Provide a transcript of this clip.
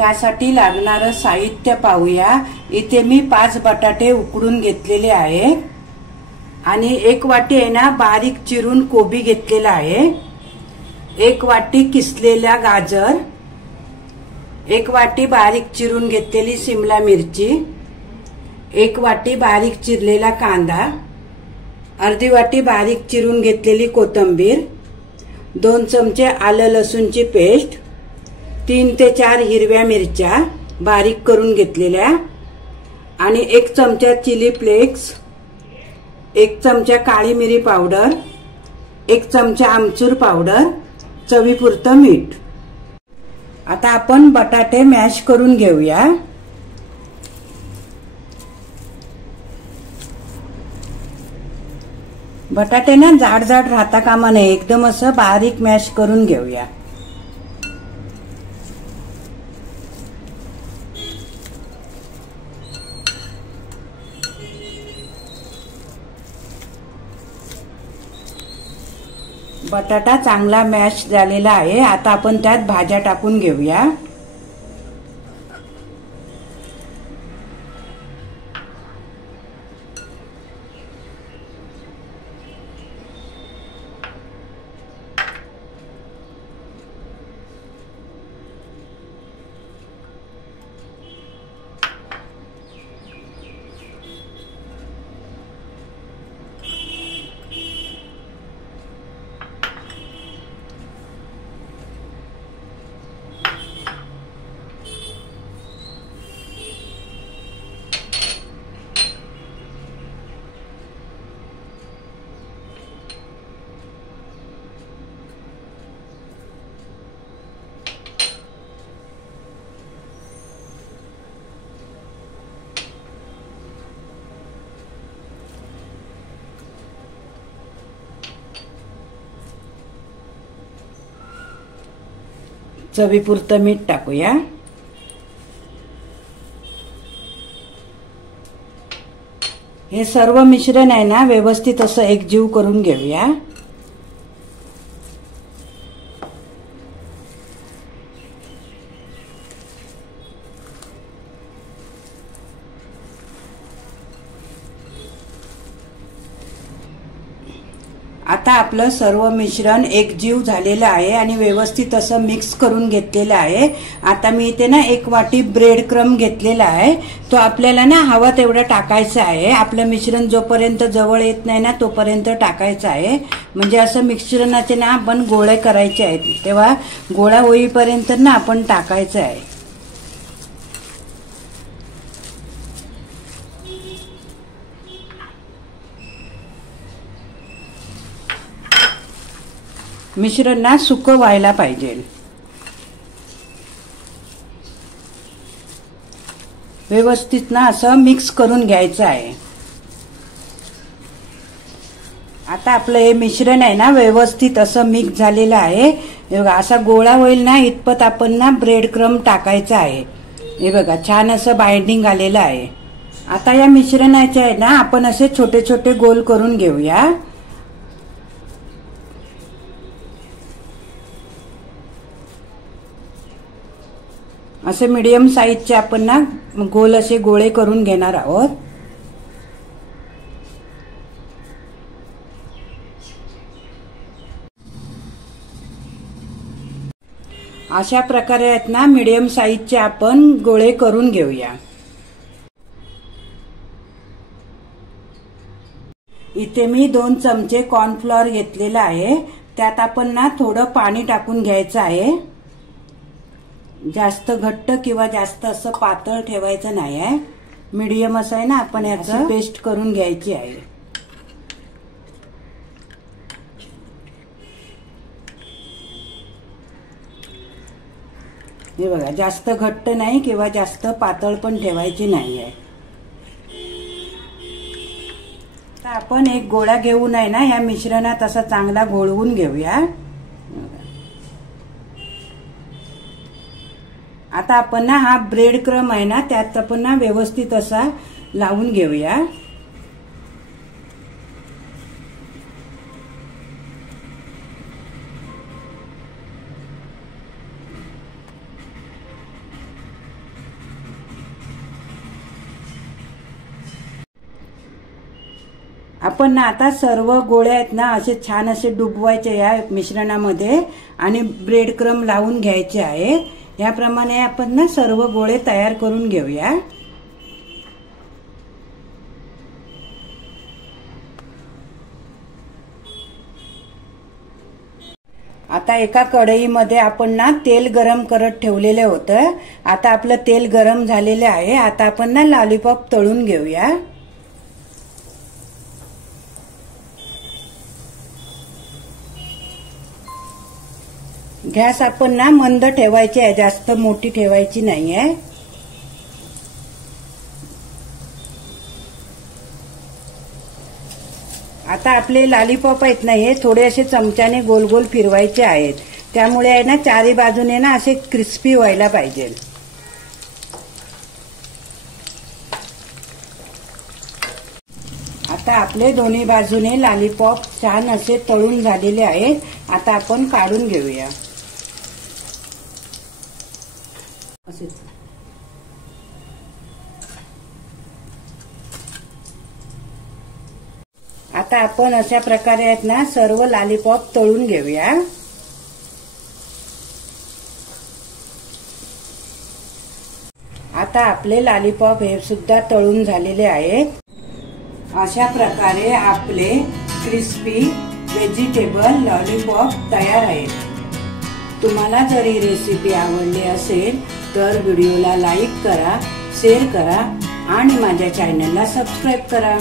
त्यासाठी लागणारं साहित्य पाहूया। इथे मी 5 बटाटे उकडून घेतलेले आहेत आणि 1 वाटी आहे ना बारीक चिरून कोबी घेतलेला आहे, 1 वाटी किसलेला गाजर, 1 वाटी बारीक चिरून घेतलेली शिमला मिरची, 1 वाटी बारीक चिरलेला कांदा, अर्धी वाटी बारीक चिरून घेतलेली कोथिंबीर, 2 चमचे आलं लसूणची पेस्ट, 3 ते 4 हिरव्या मिरच्या बारीक करून घेतलेल्या आणि 1 चमचा चिली फ्लेक्स, 1 चमचा काळी मिरी पावडर, 1 चमचा आमचूर पावडर, चवीपुरतं मीठ। आता आपण बटाटे मॅश करून घेऊया। बटाटे ना जाड जाड राहता कामा नये, एकदम असं बारीक मॅश करून घेऊया। बटाटा चांगला मॅश झालेला आहे। आता आपण त्यात भाज्या टाकून घेऊया। चवीपुरतं मीठ टाकूया। हे सर्व मिश्रण आहे ना व्यवस्थित असं एकजीव करून घेऊया। आता आपलं सर्व मिश्रण एकजीव झालेलं आहे आणि व्यवस्थित असं मिक्स करून घेतलेलं आहे। आता मी इथे ना 1 वाटी ब्रेड क्रम घेतलेला आहे, तो आपल्याला ना हवा तेवढा टाकायचा आहे। आपलं मिश्रण जोपर्यंत जवळ येत नाही ना तोपर्यंत टाकायचं आहे, म्हणजे असं मिश्रणाचे ना आपण गोळे करायचे आहेत, तेव्हा गोळा होईपर्यंत ना आपण टाकायचं आहे। मिश्रण ना सुकं व्हायला पाहिजे। व्यवस्थित ना असं मिक्स करून घ्यायचं आहे। आता आपलं हे मिश्रण आहे ना व्यवस्थित असं मिक्स झालेलं आहे। हे बघा असा गोळा होईल ना इतपत आपण ना ब्रेड क्रम टाकायचा आहे। हे बघा छान असं बाइंडिंग आलेलं आहे। आता या मिश्रणाचे आहे ना आपण असे छोटे छोटे गोल करून घेऊया। असे मीडियम साईजचे आपण ना गोल असे गोळे करून घेणार आहोत। अशा प्रकारे आहेत ना मीडियम साईजचे आपण गोळे करून घेऊया। इथे मी 2 चमचे कॉर्नफ्लॉवर घेतलेला आहे, त्यात आपण ना थोडं पाणी टाकून घ्यायचं आहे। जास्त घट्ट किंवा जास्त असं पातळ ठेवायचं नाही आहे, मीडियम असं आहे ना आपण याची पेस्ट करून घ्यायची आहे। हे बघा जास्त घट्ट नाही किंवा जास्त पातळ पण ठेवायची नाही आहे। तर आपण एक गोळा घेऊन आहे ना या मिश्रणात असा चांगला घोळवून घेऊया। आता आपण ना हा ब्रेड क्रम आहे ना त्यात आपण ना व्यवस्थित असा लावून घेऊया। आपण ना आता सर्व गोळे आहेत ना असे छान असे डुबवायचे या मिश्रणामध्ये आणि ब्रेड क्रम्ब लावून घ्यायचे आहेत। याप्रमाणे आपण ना सर्व गोळे तयार करून घेऊया। आता एका कढईमध्ये आपण ना तेल गरम करत ठेवलेले होतं। आता आपलं तेल गरम झालेले आहे। आता आपण ना लॉलीपॉप तळून घेऊया। गॅस आपण ना मंद ठेवायची आहे, जास्त मोठी ठेवायची नाहीये। आता आपले लॉलीपॉप आहेत ना हे थोडे असे चमच्याने गोल गोल फिरवायचे आहेत, त्यामुळे आहे ना चारी बाजूने ना असे क्रिस्पी व्हायला पाहिजे। आता आपले दोन्ही बाजूने लॉलीपॉप छान असे तळून झालेले आहेत। आता आपण काढून घेऊया। आता आपण अशा प्रकारे आहेत ना सर्व लॉलीपॉप तळून घेऊया। आता आपले लॉलीपॉप हे सुद्धा तळून झालेले आहेत। अशा प्रकारे आपले क्रिस्पी व्हेजिटेबल लॉलीपॉप तयार आहेत। तुम्हाला जर ही रेसिपी आवडली असेल तर व्हिडिओला लाईक करा, शेअर करा आणि माझ्या चॅनलला सबस्क्राईब करा।